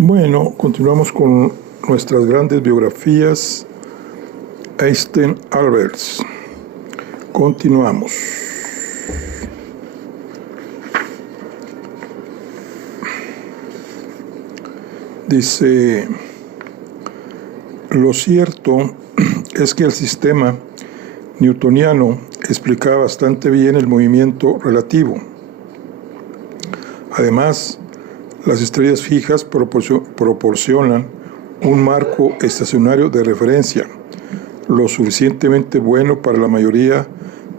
Bueno, continuamos con nuestras grandes biografías. Einstein-Alberts. Continuamos. Dice, lo cierto es que el sistema newtoniano explicaba bastante bien el movimiento relativo. Además, las estrellas fijas proporcionan un marco estacionario de referencia, lo suficientemente bueno para la mayoría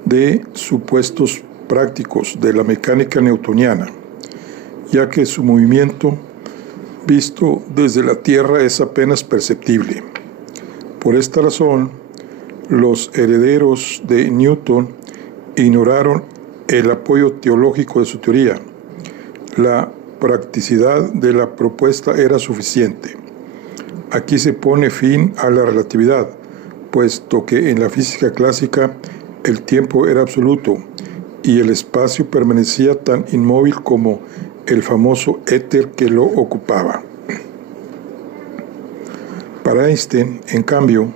de supuestos prácticos de la mecánica newtoniana, ya que su movimiento visto desde la Tierra es apenas perceptible. Por esta razón, los herederos de Newton ignoraron el apoyo teológico de su teoría. La practicidad de la propuesta era suficiente. Aquí se pone fin a la relatividad, puesto que en la física clásica el tiempo era absoluto y el espacio permanecía tan inmóvil como el famoso éter que lo ocupaba. Para Einstein, en cambio,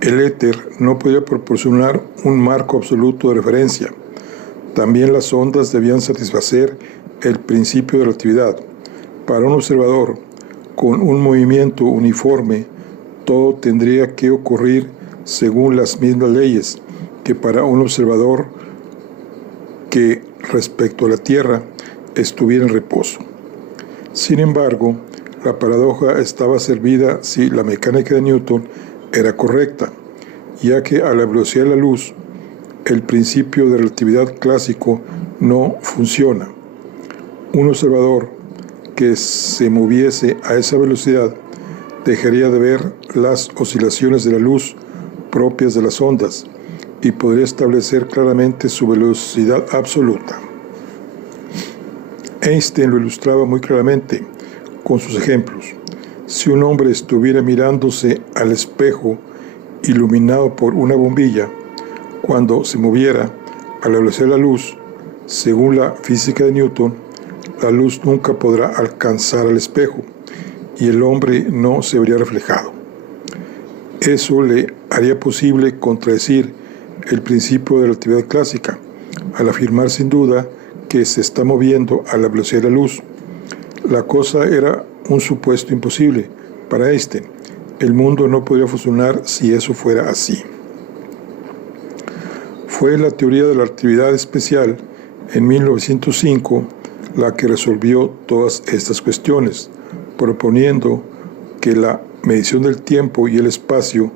el éter no podía proporcionar un marco absoluto de referencia. También las ondas debían satisfacer el principio de relatividad. Para un observador con un movimiento uniforme, todo tendría que ocurrir según las mismas leyes que para un observador que respecto a la Tierra estuviera en reposo. Sin embargo, la paradoja estaba servida si la mecánica de Newton era correcta, ya que a la velocidad de la luz, el principio de relatividad clásico no funciona. Un observador que se moviese a esa velocidad dejaría de ver las oscilaciones de la luz propias de las ondas y podría establecer claramente su velocidad absoluta. Einstein lo ilustraba muy claramente con sus ejemplos. Si un hombre estuviera mirándose al espejo iluminado por una bombilla, cuando se moviera a la velocidad de la luz, según la física de Newton, la luz nunca podrá alcanzar al espejo y el hombre no se vería reflejado. Eso le haría posible contradecir el principio de relatividad clásica, al afirmar sin duda que se está moviendo a la velocidad de la luz. La cosa era un supuesto imposible para Einstein. El mundo no podría funcionar si eso fuera así. Fue la teoría de la relatividad especial en 1905 la que resolvió todas estas cuestiones, proponiendo que la medición del tiempo y el espacio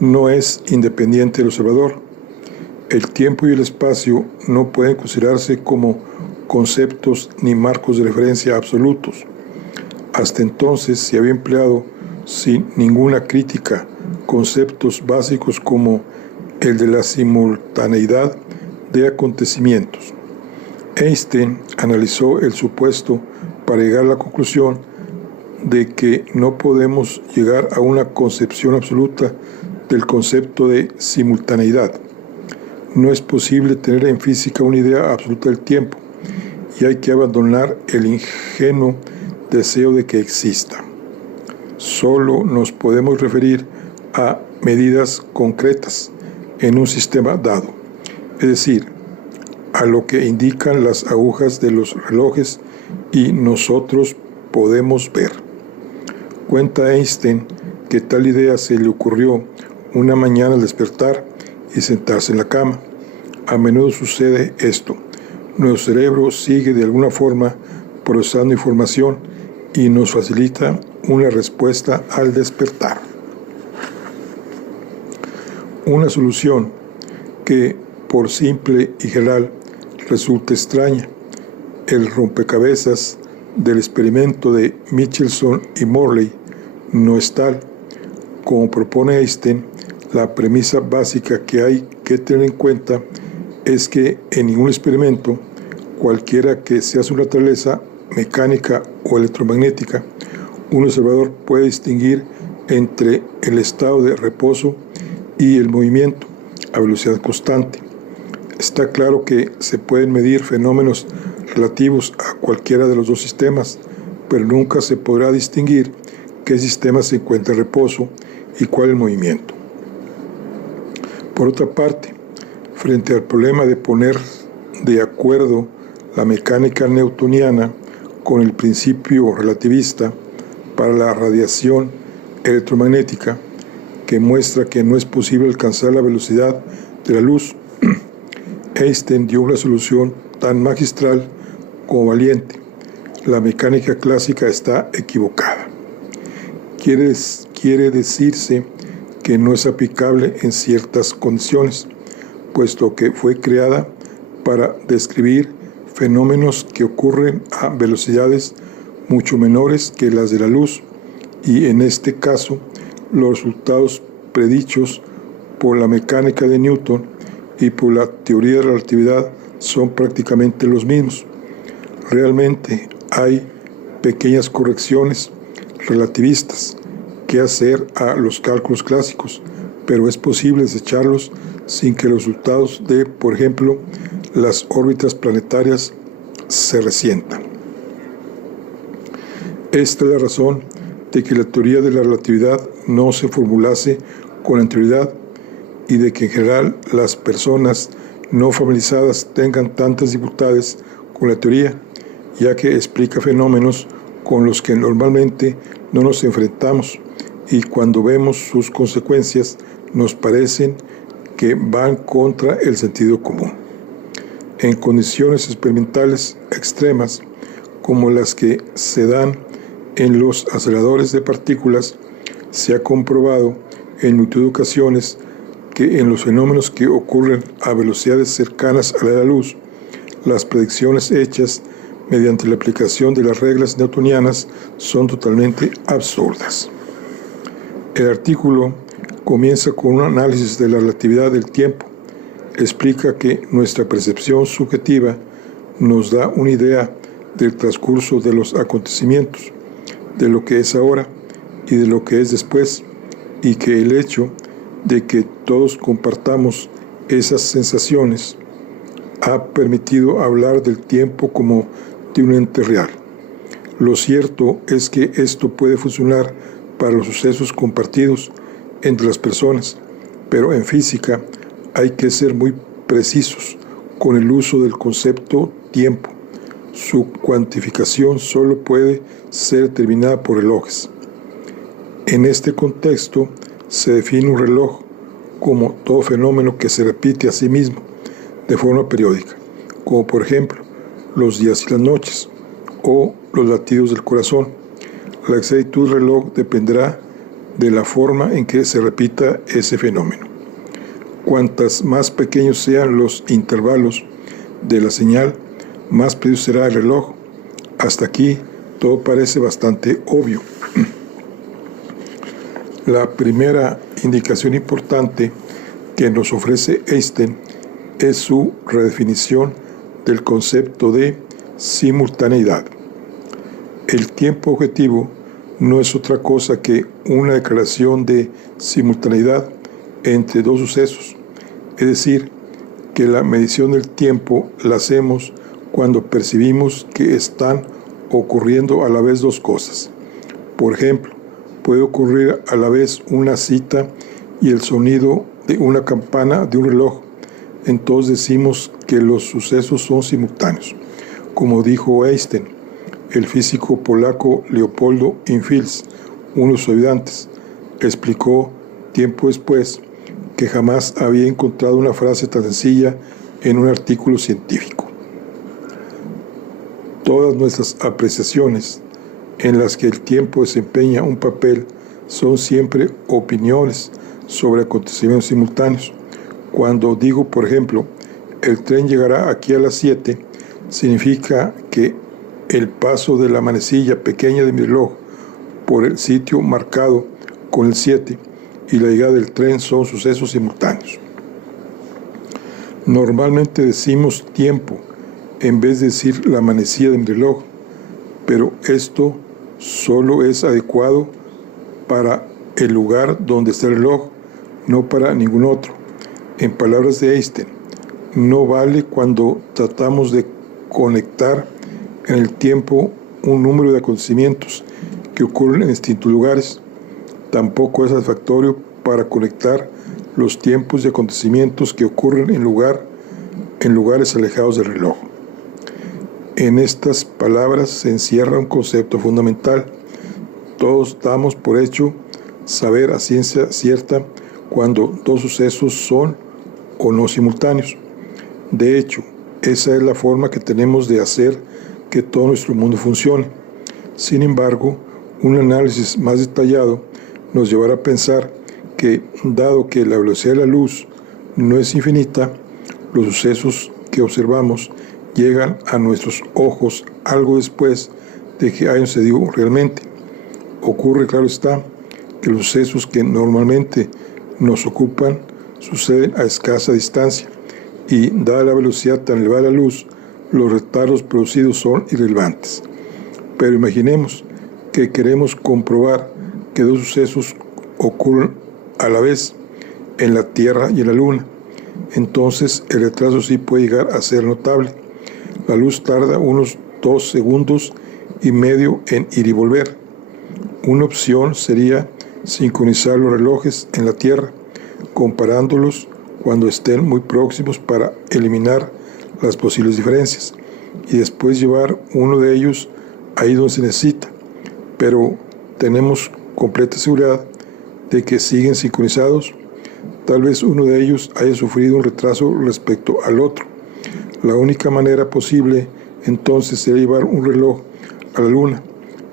no es independiente del observador. El tiempo y el espacio no pueden considerarse como conceptos ni marcos de referencia absolutos. Hasta entonces se había empleado sin ninguna crítica conceptos básicos como el de la simultaneidad de acontecimientos. Einstein analizó el supuesto para llegar a la conclusión de que no podemos llegar a una concepción absoluta del concepto de simultaneidad. No es posible tener en física una idea absoluta del tiempo y hay que abandonar el ingenuo deseo de que exista. Solo nos podemos referir a medidas concretas en un sistema dado, es decir, a lo que indican las agujas de los relojes y nosotros podemos ver. Cuenta Einstein que tal idea se le ocurrió una mañana al despertar y sentarse en la cama. A menudo sucede esto. Nuestro cerebro sigue de alguna forma procesando información y nos facilita una respuesta al despertar. Una solución que, por simple y general, resulta extraña. El rompecabezas del experimento de Michelson y Morley no es tal. Como propone Einstein, la premisa básica que hay que tener en cuenta es que en ningún experimento, cualquiera que sea su naturaleza, mecánica o electromagnética, un observador puede distinguir entre el estado de reposo y el movimiento a velocidad constante. Está claro que se pueden medir fenómenos relativos a cualquiera de los dos sistemas, pero nunca se podrá distinguir qué sistema se encuentra en reposo y cuál el movimiento. Por otra parte, frente al problema de poner de acuerdo la mecánica newtoniana con el principio relativista para la radiación electromagnética, que muestra que no es posible alcanzar la velocidad de la luz, Einstein dio una solución tan magistral como valiente: la mecánica clásica está equivocada. Quiere decirse que no es aplicable en ciertas condiciones, puesto que fue creada para describir fenómenos que ocurren a velocidades mucho menores que las de la luz, y en este caso los resultados predichos por la mecánica de Newton y por la teoría de la relatividad son prácticamente los mismos. Realmente hay pequeñas correcciones relativistas que hacer a los cálculos clásicos, pero es posible desecharlos sin que los resultados de, por ejemplo, las órbitas planetarias se resientan. Esta es la razón de que la teoría de la relatividad no se formulase con anterioridad y de que en general las personas no familiarizadas tengan tantas dificultades con la teoría, ya que explica fenómenos con los que normalmente no nos enfrentamos, y cuando vemos sus consecuencias nos parecen que van contra el sentido común. En condiciones experimentales extremas, como las que se dan en los aceleradores de partículas, se ha comprobado en multitud de ocasiones que en los fenómenos que ocurren a velocidades cercanas a la de la luz, las predicciones hechas mediante la aplicación de las reglas newtonianas son totalmente absurdas. El artículo comienza con un análisis de la relatividad del tiempo. Explica que nuestra percepción subjetiva nos da una idea del transcurso de los acontecimientos, de lo que es ahora y de lo que es después, y que el hecho de que todos compartamos esas sensaciones ha permitido hablar del tiempo como de un ente real. Lo cierto es que esto puede funcionar para los sucesos compartidos entre las personas, pero en física hay que ser muy precisos con el uso del concepto tiempo. Su cuantificación solo puede ser determinada por relojes. En este contexto se define un reloj como todo fenómeno que se repite a sí mismo de forma periódica, como por ejemplo los días y las noches o los latidos del corazón. La exactitud del reloj dependerá de la forma en que se repita ese fenómeno. Cuantas más pequeños sean los intervalos de la señal, más preciso será el reloj. Hasta aquí todo parece bastante obvio. La primera indicación importante que nos ofrece Einstein es su redefinición del concepto de simultaneidad. El tiempo objetivo no es otra cosa que una declaración de simultaneidad entre dos sucesos, es decir, que la medición del tiempo la hacemos cuando percibimos que están ocurriendo a la vez dos cosas. Por ejemplo, puede ocurrir a la vez una cita y el sonido de una campana de un reloj. Entonces decimos que los sucesos son simultáneos. Como dijo Einstein, el físico polaco Leopoldo Infils, uno de sus ayudantes, explicó tiempo después que jamás había encontrado una frase tan sencilla en un artículo científico. Todas nuestras apreciaciones en las que el tiempo desempeña un papel son siempre opiniones sobre acontecimientos simultáneos. Cuando digo, por ejemplo, el tren llegará aquí a las 7, significa que el paso de la manecilla pequeña de mi reloj por el sitio marcado con el 7 y la llegada del tren son sucesos simultáneos. Normalmente decimos tiempo en vez de decir la manecilla de mi reloj, pero esto solo es adecuado para el lugar donde está el reloj, no para ningún otro. En palabras de Einstein, no vale cuando tratamos de conectar en el tiempo un número de acontecimientos que ocurren en distintos lugares. Tampoco es satisfactorio para conectar los tiempos y acontecimientos que ocurren en lugares alejados del reloj. En estas palabras se encierra un concepto fundamental. Todos damos por hecho saber a ciencia cierta cuando dos sucesos son o no simultáneos. De hecho, esa es la forma que tenemos de hacer que todo nuestro mundo funcione. Sin embargo, un análisis más detallado nos llevará a pensar que, dado que la velocidad de la luz no es infinita, los sucesos que observamos llegan a nuestros ojos algo después de que hayan sucedido realmente. Ocurre, claro está, que los sucesos que normalmente nos ocupan suceden a escasa distancia y, dada la velocidad tan elevada de la luz, los retardos producidos son irrelevantes. Pero imaginemos que queremos comprobar que dos sucesos ocurren a la vez en la Tierra y en la Luna. Entonces el retraso sí puede llegar a ser notable. La luz tarda unos 2 segundos y medio en ir y volver. Una opción sería sincronizar los relojes en la Tierra, comparándolos cuando estén muy próximos para eliminar las posibles diferencias, y después llevar uno de ellos ahí donde se necesita. Pero tenemos completa seguridad de que siguen sincronizados. Tal vez uno de ellos haya sufrido un retraso respecto al otro. La única manera posible entonces sería llevar un reloj a la Luna,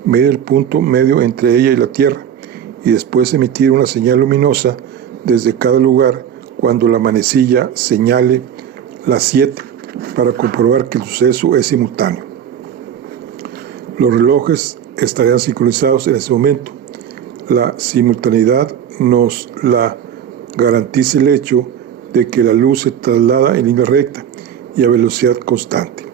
medir el punto medio entre ella y la Tierra, y después emitir una señal luminosa desde cada lugar cuando la manecilla señale las 7 para comprobar que el suceso es simultáneo. Los relojes estarían sincronizados en ese momento. La simultaneidad nos la garantiza el hecho de que la luz se traslada en línea recta y a velocidad constante.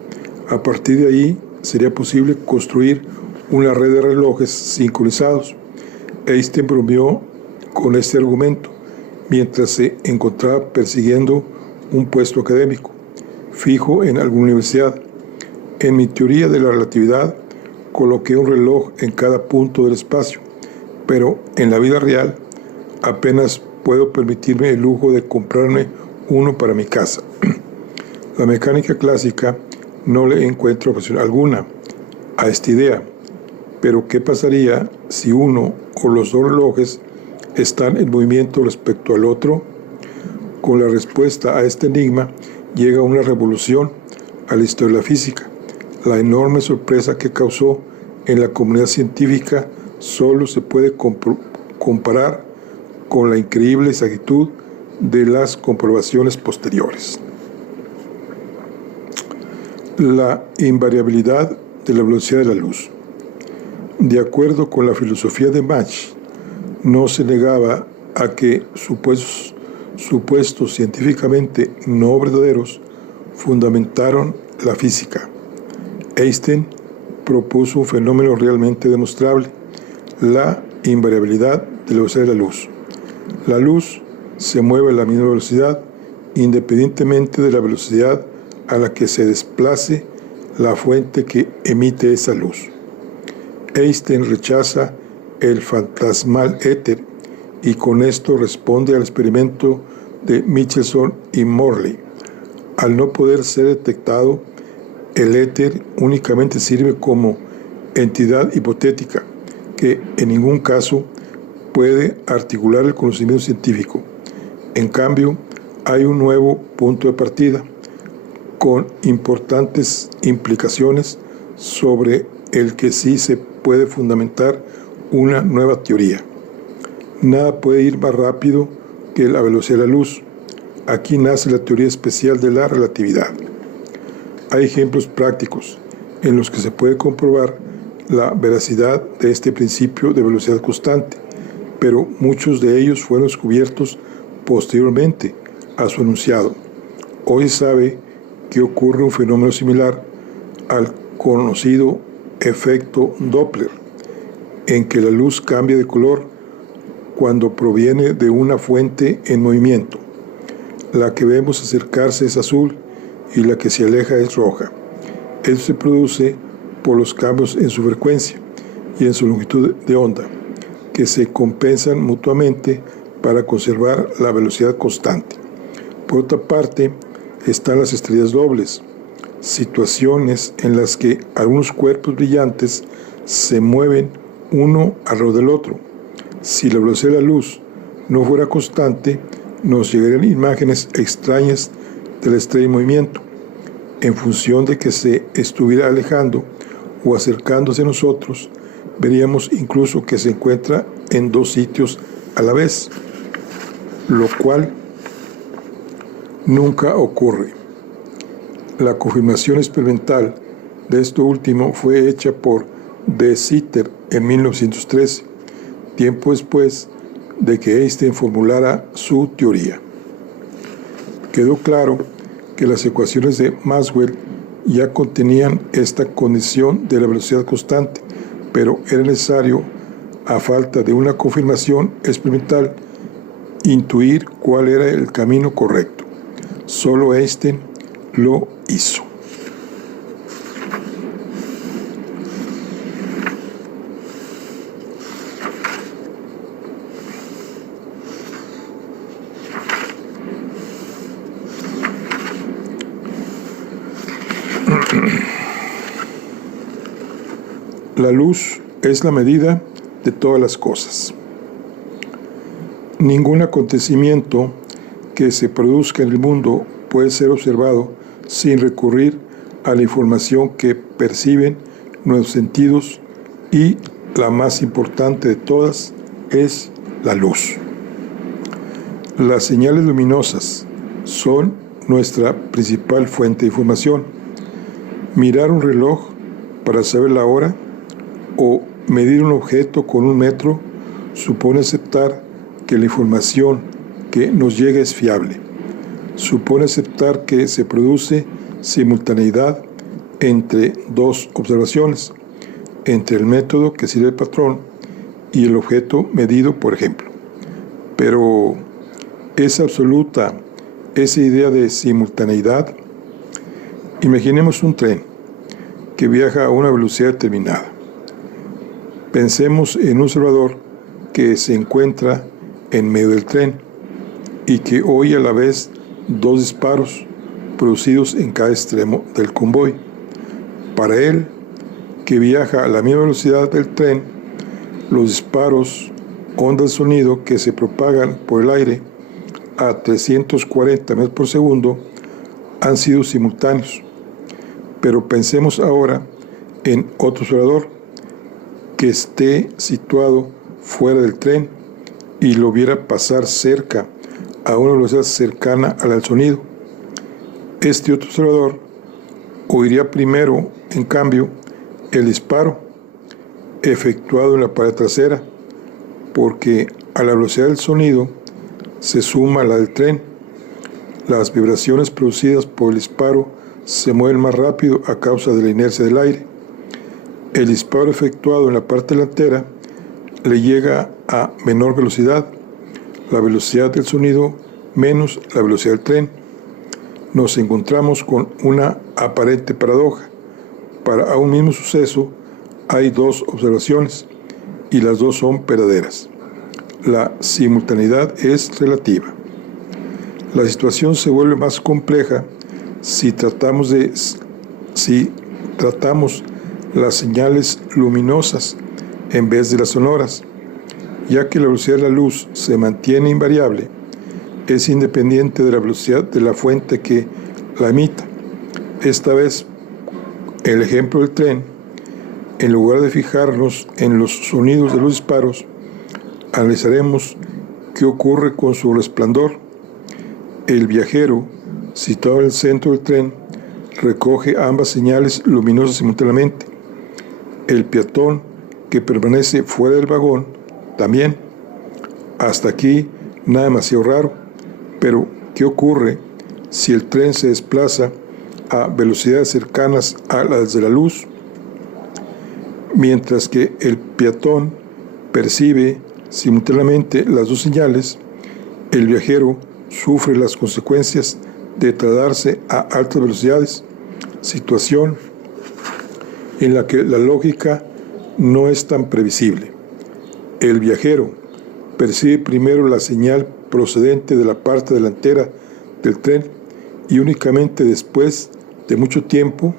A partir de ahí sería posible construir una red de relojes sincronizados. Einstein bromeó con este argumento mientras se encontraba persiguiendo un puesto académico fijo en alguna universidad. En mi teoría de la relatividad coloqué un reloj en cada punto del espacio, pero en la vida real apenas puedo permitirme el lujo de comprarme uno para mi casa. La mecánica clásica no le encuentro opción alguna a esta idea, pero ¿qué pasaría si uno o los dos relojes están en movimiento respecto al otro? Con la respuesta a este enigma llega una revolución a la historia de la física. La enorme sorpresa que causó en la comunidad científica solo se puede comparar con la increíble exactitud de las comprobaciones posteriores. La invariabilidad de la velocidad de la luz. De acuerdo con la filosofía de Mach, no se negaba a que supuestos científicamente no verdaderos fundamentaron la física. Einstein propuso un fenómeno realmente demostrable, la invariabilidad de la velocidad de la luz. La luz se mueve a la misma velocidad independientemente de la velocidad a la que se desplace la fuente que emite esa luz. Einstein rechaza el fantasmal éter y con esto responde al experimento de Michelson y Morley. Al no poder ser detectado, el éter únicamente sirve como entidad hipotética que en ningún caso puede articular el conocimiento científico. En cambio, hay un nuevo punto de partida con importantes implicaciones sobre el que sí se puede fundamentar una nueva teoría. Nada puede ir más rápido que la velocidad de la luz. Aquí nace la teoría especial de la relatividad. Hay ejemplos prácticos en los que se puede comprobar la veracidad de este principio de velocidad constante, pero muchos de ellos fueron descubiertos posteriormente a su enunciado. Hoy se sabe que ocurre un fenómeno similar al conocido efecto Doppler, en que la luz cambia de color cuando proviene de una fuente en movimiento. La que vemos acercarse es azul y la que se aleja es roja. Esto se produce por los cambios en su frecuencia y en su longitud de onda, que se compensan mutuamente para conservar la velocidad constante. Por otra parte, están las estrellas dobles, situaciones en las que algunos cuerpos brillantes se mueven uno alrededor del otro. Si la velocidad de la luz no fuera constante, nos llegarían imágenes extrañas de la estrella en movimiento, en función de que se estuviera alejando o acercándose a nosotros. Veríamos incluso que se encuentra en dos sitios a la vez, lo cual nunca ocurre. La confirmación experimental de esto último fue hecha por de Sitter en 1913, tiempo después de que Einstein formulara su teoría. Quedó claro que las ecuaciones de Maxwell ya contenían esta condición de la velocidad constante, pero era necesario, a falta de una confirmación experimental, intuir cuál era el camino correcto. Solo Einstein lo hizo. La luz es la medida de todas las cosas. Ningún acontecimiento que se produzca en el mundo puede ser observado sin recurrir a la información que perciben nuestros sentidos, y la más importante de todas es la luz. Las señales luminosas son nuestra principal fuente de información. Mirar un reloj para saber la hora o medir un objeto con un metro supone aceptar que la información que nos llega es fiable. Supone aceptar que se produce simultaneidad entre dos observaciones, entre el método que sirve de patrón y el objeto medido, por ejemplo. Pero ¿es absoluta esa idea de simultaneidad? Imaginemos un tren que viaja a una velocidad determinada. Pensemos en un observador que se encuentra en medio del tren y que oye a la vez dos disparos producidos en cada extremo del convoy. Para él, que viaja a la misma velocidad del tren, los disparos, ondas de sonido que se propagan por el aire a 340 metros por segundo, han sido simultáneos. Pero pensemos ahora en otro observador que esté situado fuera del tren y lo viera pasar cerca a una velocidad cercana a la del sonido. Este otro observador oiría primero, en cambio, el disparo efectuado en la pared trasera, porque a la velocidad del sonido se suma la del tren. Las vibraciones producidas por el disparo se mueven más rápido a causa de la inercia del aire. El disparo efectuado en la parte delantera le llega a menor velocidad, la velocidad del sonido menos la velocidad del tren. Nos encontramos con una aparente paradoja. Para un mismo suceso hay dos observaciones y las dos son verdaderas. La simultaneidad es relativa. La situación se vuelve más compleja si tratamos las señales luminosas en vez de las sonoras, ya que la velocidad de la luz se mantiene invariable, es independiente de la velocidad de la fuente que la emita. Esta vez, el ejemplo del tren, en lugar de fijarnos en los sonidos de los disparos, analizaremos qué ocurre con su resplandor. El viajero, situado en el centro del tren, recoge ambas señales luminosas simultáneamente. El peatón, que permanece fuera del vagón, también. Hasta aquí nada demasiado raro. Pero, ¿qué ocurre si el tren se desplaza a velocidades cercanas a las de la luz? Mientras que el peatón percibe simultáneamente las dos señales, el viajero sufre las consecuencias de trasladarse a altas velocidades, situación en la que la lógica no es tan previsible. El viajero percibe primero la señal procedente de la parte delantera del tren y únicamente después de mucho tiempo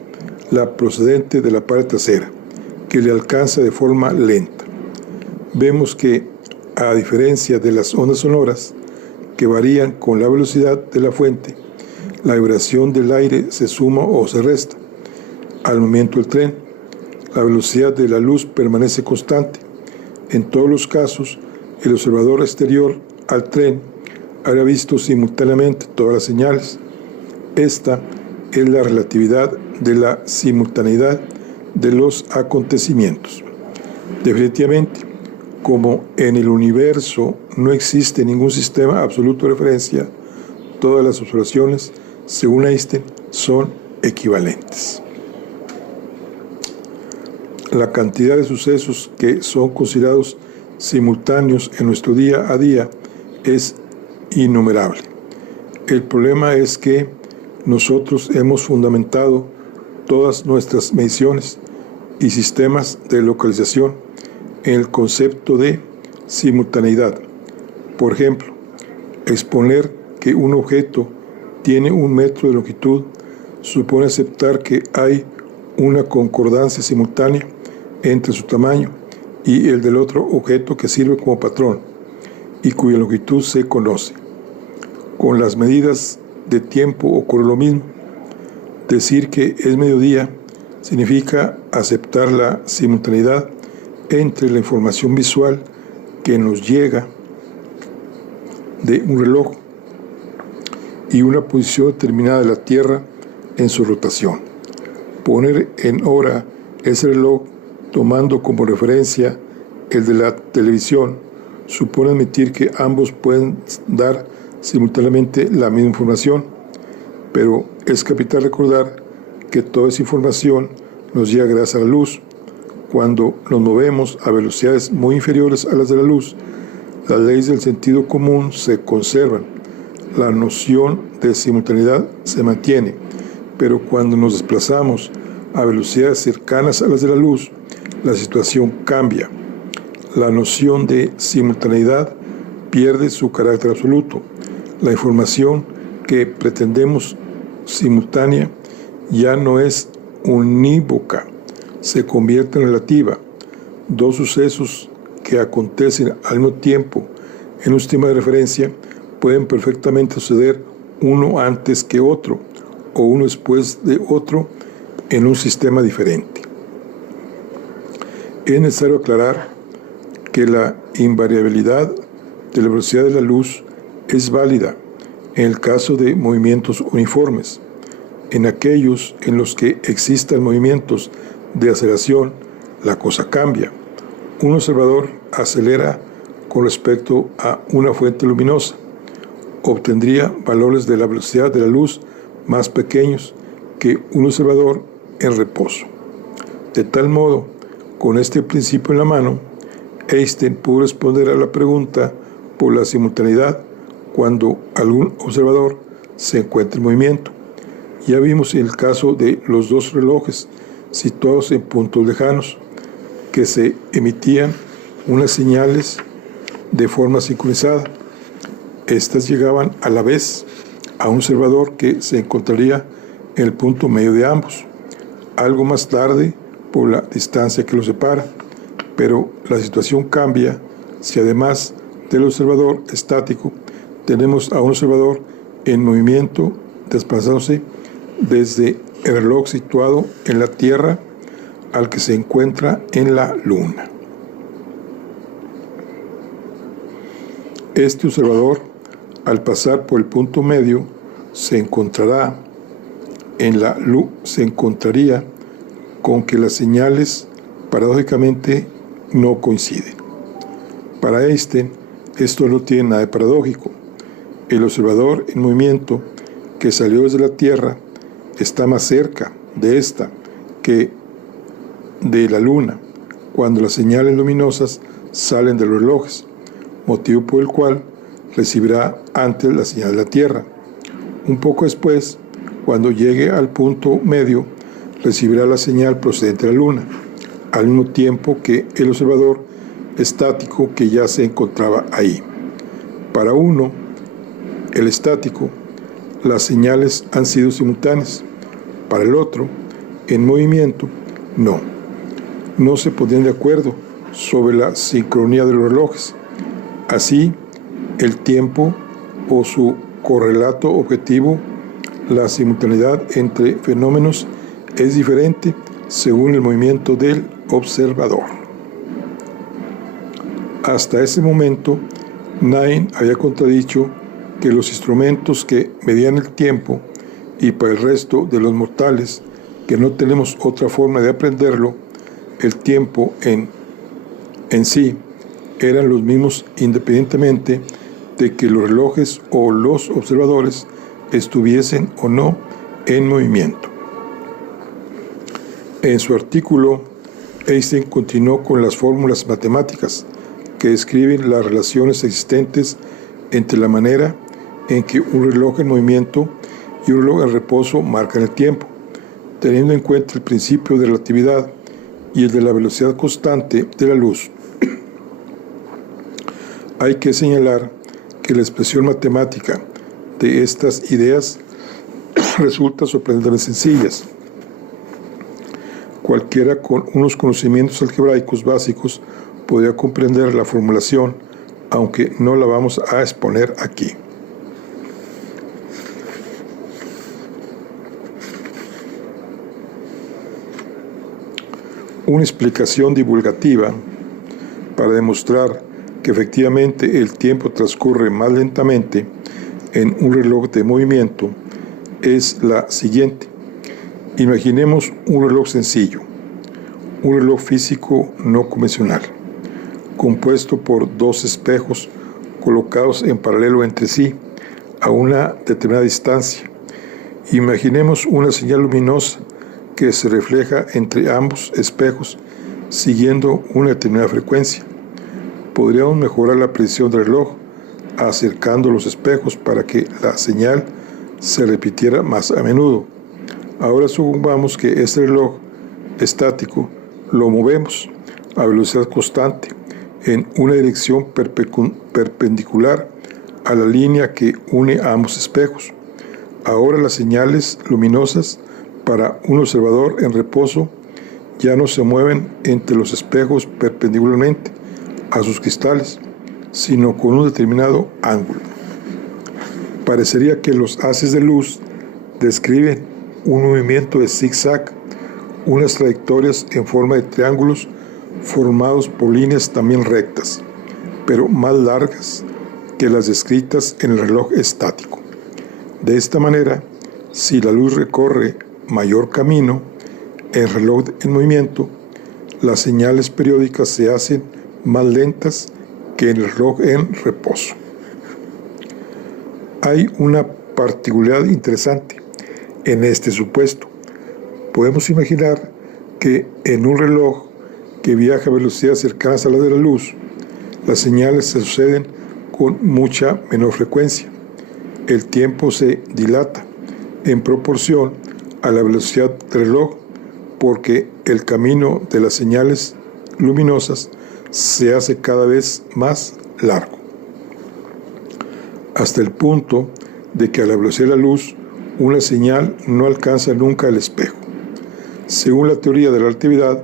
la procedente de la parte trasera, que le alcanza de forma lenta. Vemos que, a diferencia de las ondas sonoras, que varían con la velocidad de la fuente, la vibración del aire se suma o se resta. Al movimiento del tren, la velocidad de la luz permanece constante. En todos los casos, el observador exterior al tren habrá visto simultáneamente todas las señales. Esta es la relatividad de la simultaneidad de los acontecimientos. Definitivamente, como en el universo no existe ningún sistema absoluto de referencia, todas las observaciones, según Einstein, son equivalentes. La cantidad de sucesos que son considerados simultáneos en nuestro día a día es innumerable. El problema es que nosotros hemos fundamentado todas nuestras mediciones y sistemas de localización en el concepto de simultaneidad. Por ejemplo, exponer que un objeto tiene 1 metro de longitud supone aceptar que hay una concordancia simultánea entre su tamaño y el del otro objeto que sirve como patrón y cuya longitud se conoce. Con las medidas de tiempo ocurre lo mismo. Decir que es mediodía significa aceptar la simultaneidad entre la información visual que nos llega de un reloj y una posición determinada de la Tierra en su rotación. Poner en hora ese reloj tomando como referencia el de la televisión supone admitir que ambos pueden dar simultáneamente la misma información, pero es capital recordar que toda esa información nos llega gracias a la luz. Cuando nos movemos a velocidades muy inferiores a las de la luz, las leyes del sentido común se conservan, la noción de simultaneidad se mantiene, pero cuando nos desplazamos a velocidades cercanas a las de la luz, la situación cambia. La noción de simultaneidad pierde su carácter absoluto. La información que pretendemos simultánea ya no es unívoca, se convierte en relativa. Dos sucesos que acontecen al mismo tiempo en un sistema de referencia pueden perfectamente suceder uno antes que otro o uno después de otro en un sistema diferente. Es necesario aclarar que la invariabilidad de la velocidad de la luz es válida en el caso de movimientos uniformes. En aquellos en los que existan movimientos de aceleración, la cosa cambia. Un observador acelera con respecto a una fuente luminosa. Obtendría valores de la velocidad de la luz más pequeños que un observador en reposo. De tal modo, con este principio en la mano, Einstein pudo responder a la pregunta por la simultaneidad cuando algún observador se encuentra en movimiento. Ya vimos el caso de los dos relojes situados en puntos lejanos, que se emitían unas señales de forma sincronizada. Estas llegaban a la vez a un observador que se encontraría en el punto medio de ambos, algo más tarde por la distancia que los separa, pero la situación cambia si además del observador estático tenemos a un observador en movimiento desplazándose desde el reloj situado en la Tierra al que se encuentra en la Luna. Este observador, al pasar por el punto medio, se encontraría con que las señales paradójicamente no coinciden. Para Einstein, esto no tiene nada de paradójico. El observador en movimiento que salió desde la Tierra está más cerca de esta que de la Luna cuando las señales luminosas salen de los relojes, motivo por el cual recibirá antes la señal de la Tierra. Un poco después, cuando llegue al punto medio, recibirá la señal procedente de la Luna, al mismo tiempo que el observador estático que ya se encontraba ahí. Para uno, el estático, las señales han sido simultáneas. Para el otro, en movimiento, no. No se ponían de acuerdo sobre la sincronía de los relojes. Así, el tiempo o su correlato objetivo, la simultaneidad entre fenómenos, es diferente según el movimiento del observador. Hasta ese momento, nadie había contradicho que los instrumentos que medían el tiempo, y para el resto de los mortales que no tenemos otra forma de aprenderlo, el tiempo en sí eran los mismos independientemente de que los relojes o los observadores estuviesen o no en movimiento. En su artículo, Einstein continuó con las fórmulas matemáticas que describen las relaciones existentes entre la manera en que un reloj en movimiento y un reloj en reposo marcan el tiempo, teniendo en cuenta el principio de relatividad y el de la velocidad constante de la luz. Hay que señalar que la expresión matemática de estas ideas resulta sorprendentemente sencillas. Cualquiera con unos conocimientos algebraicos básicos podría comprender la formulación, aunque no la vamos a exponer aquí. Una explicación divulgativa para demostrar que efectivamente el tiempo transcurre más lentamente en un reloj de movimiento es la siguiente. Imaginemos un reloj sencillo, un reloj físico no convencional, compuesto por dos espejos colocados en paralelo entre sí a una determinada distancia. Imaginemos una señal luminosa que se refleja entre ambos espejos siguiendo una determinada frecuencia. Podríamos mejorar la precisión del reloj acercando los espejos para que la señal se repitiera más a menudo. Ahora supongamos que este reloj estático lo movemos a velocidad constante en una dirección perpendicular a la línea que une a ambos espejos. Ahora las señales luminosas para un observador en reposo ya no se mueven entre los espejos perpendicularmente a sus cristales, sino con un determinado ángulo. Parecería que los haces de luz describen un movimiento de zigzag, unas trayectorias en forma de triángulos formados por líneas también rectas, pero más largas que las descritas en el reloj estático. De esta manera, si la luz recorre mayor camino en el reloj en movimiento, las señales periódicas se hacen más lentas que en el reloj en reposo. Hay una particularidad interesante en este supuesto. Podemos imaginar que en un reloj que viaja a velocidades cercanas a la de la luz, las señales se suceden con mucha menor frecuencia. El tiempo se dilata en proporción a la velocidad del reloj porque el camino de las señales luminosas se hace cada vez más largo, hasta el punto de que a la velocidad de la luz una señal no alcanza nunca el espejo. Según la teoría de la relatividad,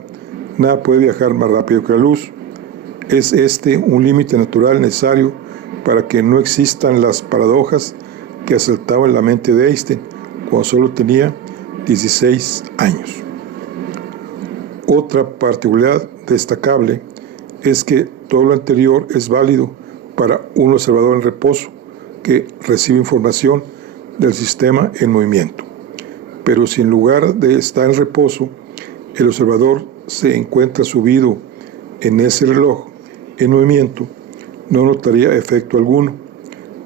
nada puede viajar más rápido que la luz. Es este un límite natural necesario para que no existan las paradojas que asaltaban la mente de Einstein cuando solo tenía 16 años. Otra particularidad destacable es que todo lo anterior es válido para un observador en reposo que recibe información del sistema en movimiento. Pero si en lugar de estar en reposo, el observador se encuentra subido en ese reloj en movimiento, no notaría efecto alguno.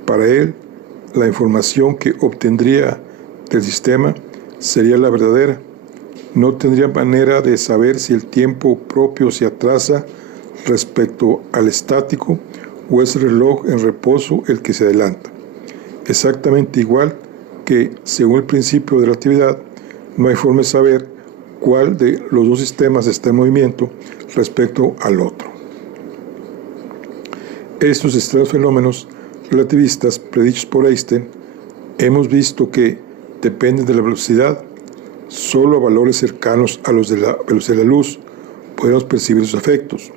Para él, la información que obtendría del sistema sería la verdadera. No tendría manera de saber si el tiempo propio se atrasa respecto al estático o es el reloj en reposo el que se adelanta. Exactamente igual que, según el principio de relatividad, no hay forma de saber cuál de los dos sistemas está en movimiento respecto al otro. Estos extraños fenómenos relativistas predichos por Einstein hemos visto que dependen de la velocidad. Solo a valores cercanos a los de la velocidad de la luz podemos percibir sus efectos.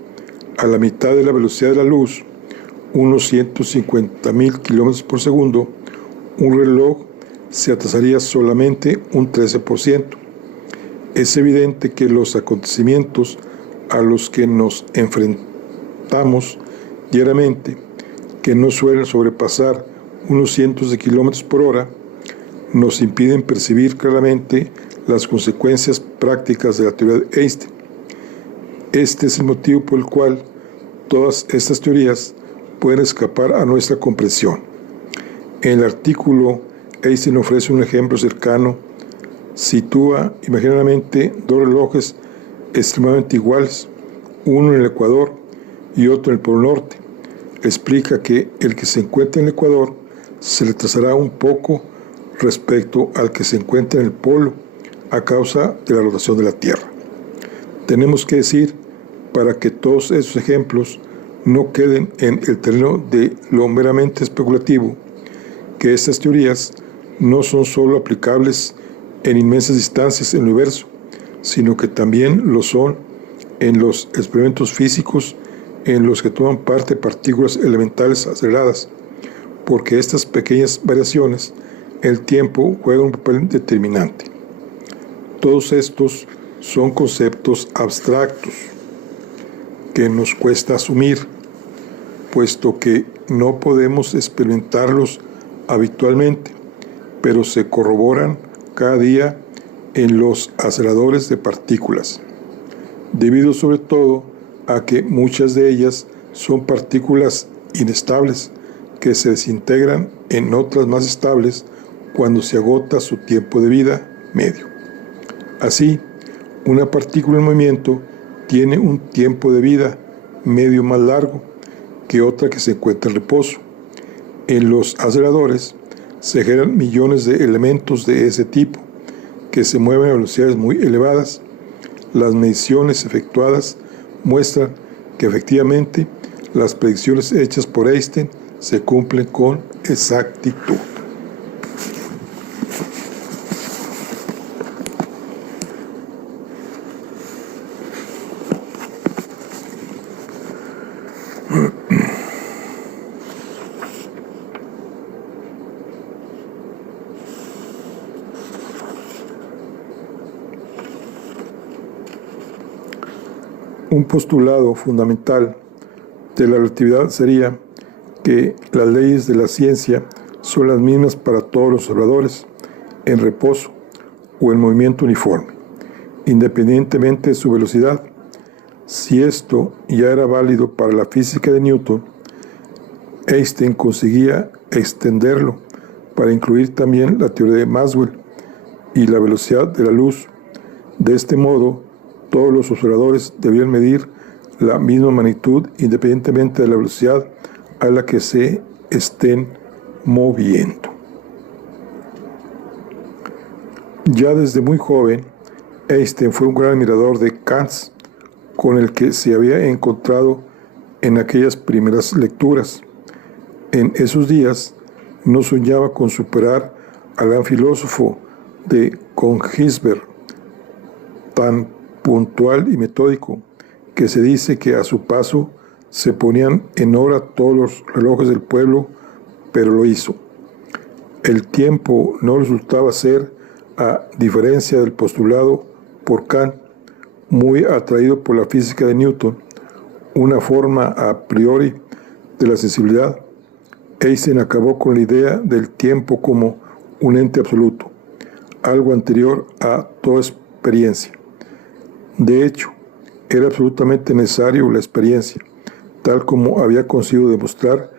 A la mitad de la velocidad de la luz, unos 150.000 kilómetros por segundo, un reloj se atrasaría solamente un 13%. Es evidente que los acontecimientos a los que nos enfrentamos diariamente, que no suelen sobrepasar unos cientos de kilómetros por hora, nos impiden percibir claramente las consecuencias prácticas de la teoría de Einstein. Este es el motivo por el cual todas estas teorías pueden escapar a nuestra comprensión. En el artículo, Einstein ofrece un ejemplo cercano. Sitúa imaginariamente dos relojes extremadamente iguales, uno en el Ecuador y otro en el Polo Norte. Explica que el que se encuentra en el Ecuador se retrasará un poco respecto al que se encuentra en el Polo a causa de la rotación de la Tierra. Tenemos que decir, para que todos esos ejemplos no queden en el terreno de lo meramente especulativo, que estas teorías no son solo aplicables en inmensas distancias en el universo, sino que también lo son en los experimentos físicos en los que toman parte partículas elementales aceleradas, porque estas pequeñas variaciones en el tiempo juegan un papel determinante. Todos estos son conceptos abstractos que nos cuesta asumir, puesto que no podemos experimentarlos habitualmente, pero se corroboran cada día en los aceleradores de partículas, debido sobre todo a que muchas de ellas son partículas inestables que se desintegran en otras más estables cuando se agota su tiempo de vida medio. Así, una partícula en movimiento tiene un tiempo de vida medio más largo que otra que se encuentra en reposo. En los aceleradores se generan millones de elementos de ese tipo que se mueven a velocidades muy elevadas. Las mediciones efectuadas muestran que efectivamente las predicciones hechas por Einstein se cumplen con exactitud. Un postulado fundamental de la relatividad sería que las leyes de la ciencia son las mismas para todos los observadores en reposo o en movimiento uniforme, independientemente de su velocidad. Si esto ya era válido para la física de Newton, Einstein conseguía extenderlo para incluir también la teoría de Maxwell y la velocidad de la luz. De este modo, todos los observadores debían medir la misma magnitud independientemente de la velocidad a la que se estén moviendo. Ya desde muy joven, Einstein fue un gran admirador de Kant, con el que se había encontrado en aquellas primeras lecturas. En esos días no soñaba con superar al gran filósofo de Königsberg, tan puntual y metódico, que se dice que a su paso se ponían en obra todos los relojes del pueblo, pero lo hizo. El tiempo no resultaba ser, a diferencia del postulado por Kant, muy atraído por la física de Newton, una forma a priori de la sensibilidad. Einstein acabó con la idea del tiempo como un ente absoluto, algo anterior a toda experiencia. De hecho, era absolutamente necesario la experiencia, tal como había conseguido demostrar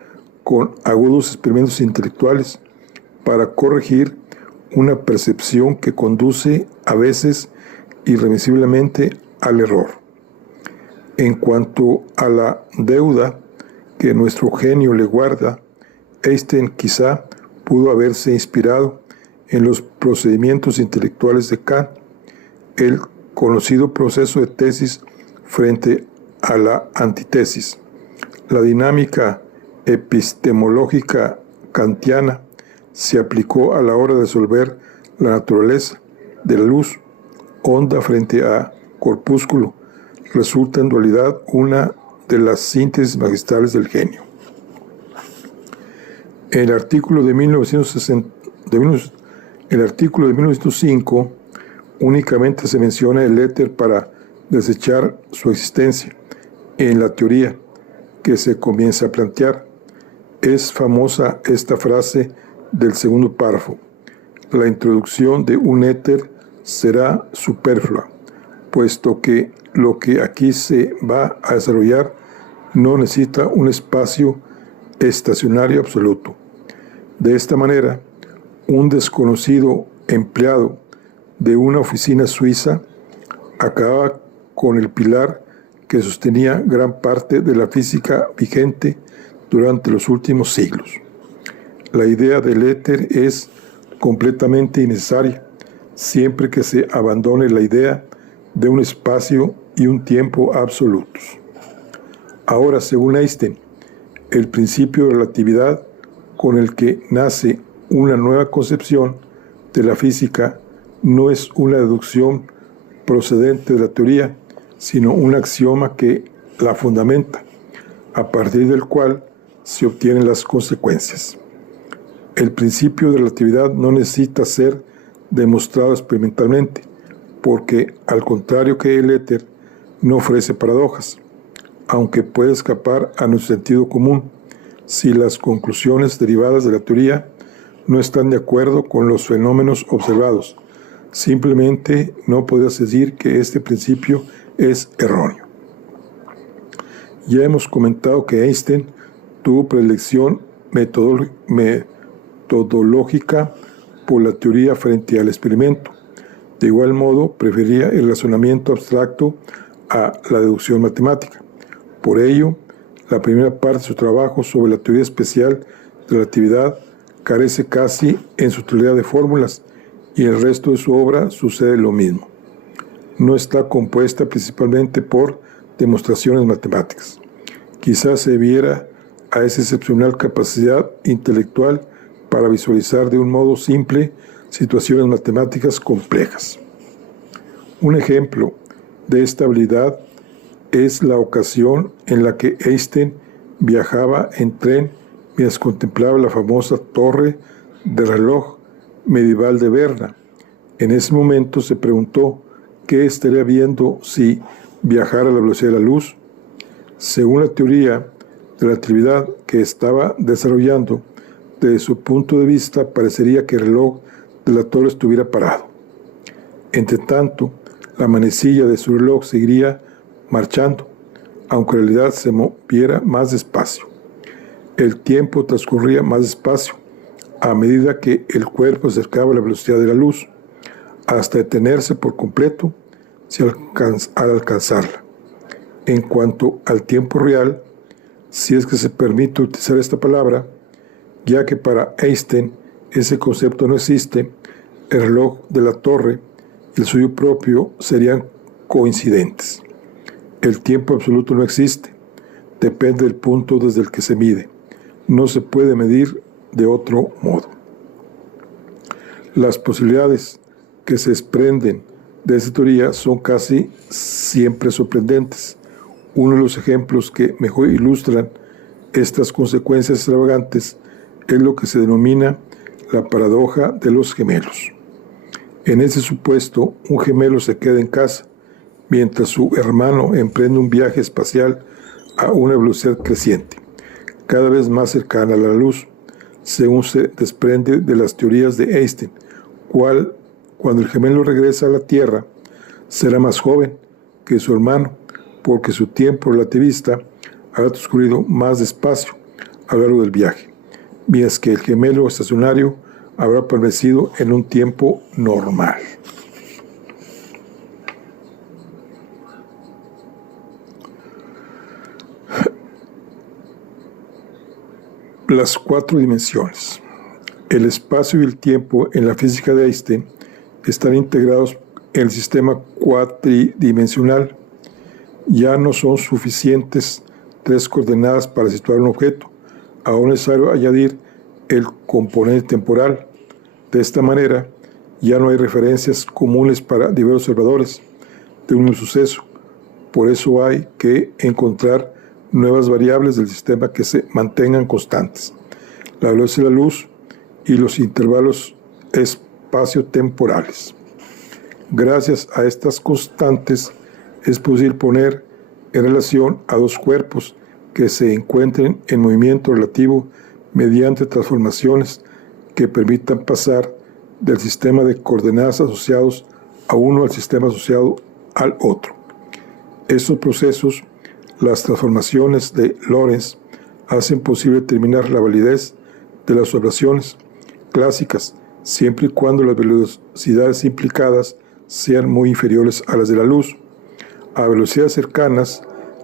con agudos experimentos intelectuales, para corregir una percepción que conduce a veces irremisiblemente al error. En cuanto a la deuda que nuestro genio le guarda, Einstein quizá pudo haberse inspirado en los procedimientos intelectuales de Kant. Él conocido proceso de tesis frente a la antítesis. La dinámica epistemológica kantiana se aplicó a la hora de resolver la naturaleza de la luz, onda frente a corpúsculo. Resulta en dualidad una de las síntesis magistrales del genio. El artículo de 1905 únicamente se menciona el éter para desechar su existencia en la teoría que se comienza a plantear. Es famosa esta frase del segundo párrafo: la introducción de un éter será superflua, puesto que lo que aquí se va a desarrollar no necesita un espacio estacionario absoluto. De esta manera, un desconocido empleado de una oficina suiza acababa con el pilar que sostenía gran parte de la física vigente durante los últimos siglos. La idea del éter es completamente innecesaria siempre que se abandone la idea de un espacio y un tiempo absolutos. Ahora, según Einstein, el principio de relatividad con el que nace una nueva concepción de la física no es una deducción procedente de la teoría, sino un axioma que la fundamenta, a partir del cual se obtienen las consecuencias. El principio de relatividad no necesita ser demostrado experimentalmente, porque, al contrario que el éter, no ofrece paradojas, aunque puede escapar a nuestro sentido común si las conclusiones derivadas de la teoría no están de acuerdo con los fenómenos observados. Simplemente no podrías decir que este principio es erróneo. Ya hemos comentado que Einstein tuvo predilección metodológica por la teoría frente al experimento. De igual modo, prefería el razonamiento abstracto a la deducción matemática. Por ello, la primera parte de su trabajo sobre la teoría especial de relatividad carece casi en su totalidad de fórmulas, y el resto de su obra sucede lo mismo. No está compuesta principalmente por demostraciones matemáticas. Quizás se debiera a esa excepcional capacidad intelectual para visualizar de un modo simple situaciones matemáticas complejas. Un ejemplo de esta habilidad es la ocasión en la que Einstein viajaba en tren mientras contemplaba la famosa torre de reloj medieval de Berna. En ese momento se preguntó qué estaría viendo si viajara a la velocidad de la luz. Según la teoría de la relatividad que estaba desarrollando, desde su punto de vista parecería que el reloj de la torre estuviera parado. Entre tanto, la manecilla de su reloj seguiría marchando, aunque en realidad se moviera más despacio. El tiempo transcurría más despacio a medida que el cuerpo se acercaba a la velocidad de la luz, hasta detenerse por completo al alcanzarla. En cuanto al tiempo real, si es que se permite utilizar esta palabra, ya que para Einstein ese concepto no existe, el reloj de la torre y el suyo propio serían coincidentes. El tiempo absoluto no existe, depende del punto desde el que se mide. No se puede medir de otro modo. Las posibilidades que se desprenden de esta teoría son casi siempre sorprendentes. Uno de los ejemplos que mejor ilustran estas consecuencias extravagantes es lo que se denomina la paradoja de los gemelos. En ese supuesto, un gemelo se queda en casa, mientras su hermano emprende un viaje espacial a una velocidad creciente, cada vez más cercana a la luz, según se desprende de las teorías de Einstein, cuando el gemelo regresa a la Tierra, será más joven que su hermano, porque su tiempo relativista habrá transcurrido más despacio a lo largo del viaje, mientras que el gemelo estacionario habrá permanecido en un tiempo normal. Las cuatro dimensiones. El espacio y el tiempo en la física de Einstein están integrados el sistema cuatridimensional. Ya no son suficientes 3 coordenadas para situar un objeto. Ahora es necesario añadir el componente temporal. De esta manera, ya no hay referencias comunes para diversos observadores de un mismo suceso. Por eso hay que encontrar nuevas variables del sistema que se mantengan constantes. La velocidad de la luz y los intervalos espaciotemporales. Gracias a estas constantes es posible poner en relación a 2 cuerpos que se encuentren en movimiento relativo mediante transformaciones que permitan pasar del sistema de coordenadas asociados a uno al sistema asociado al otro. Estos procesos, las transformaciones de Lorentz, hacen posible determinar la validez de las observaciones clásicas siempre y cuando las velocidades implicadas sean muy inferiores a las de la luz. A velocidades cercanas,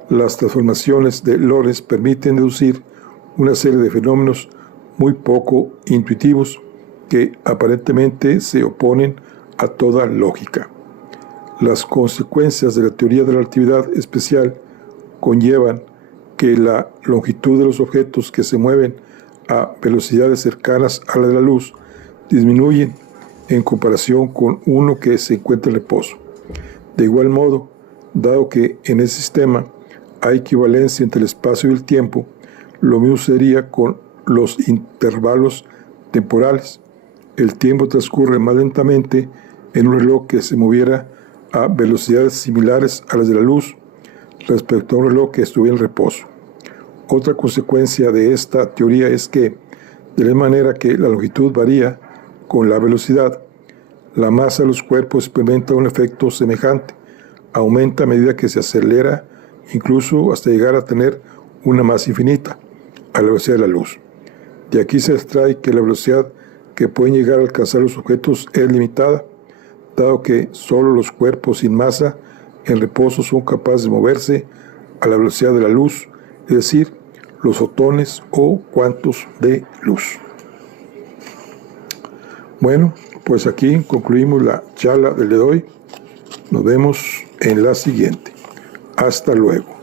las transformaciones de Lorentz permiten deducir una serie de fenómenos muy poco intuitivos que aparentemente se oponen a toda lógica. Las consecuencias de la teoría de la relatividad especial conllevan que la longitud de los objetos que se mueven a velocidades cercanas a la de la luz disminuyen en comparación con uno que se encuentra en reposo. De igual modo, dado que en ese sistema hay equivalencia entre el espacio y el tiempo, lo mismo sería con los intervalos temporales. El tiempo transcurre más lentamente en un reloj que se moviera a velocidades similares a las de la luz respecto a un reloj que estuviera en reposo. Otra consecuencia de esta teoría es que, de la manera que la longitud varía con la velocidad, la masa de los cuerpos experimenta un efecto semejante, aumenta a medida que se acelera, incluso hasta llegar a tener una masa infinita, a la velocidad de la luz. De aquí se extrae que la velocidad que pueden llegar a alcanzar los objetos es limitada, dado que solo los cuerpos sin masa en reposo son capaces de moverse a la velocidad de la luz, es decir, los fotones o cuantos de luz. Bueno, pues aquí concluimos la charla del día de hoy. Nos vemos en la siguiente. Hasta luego.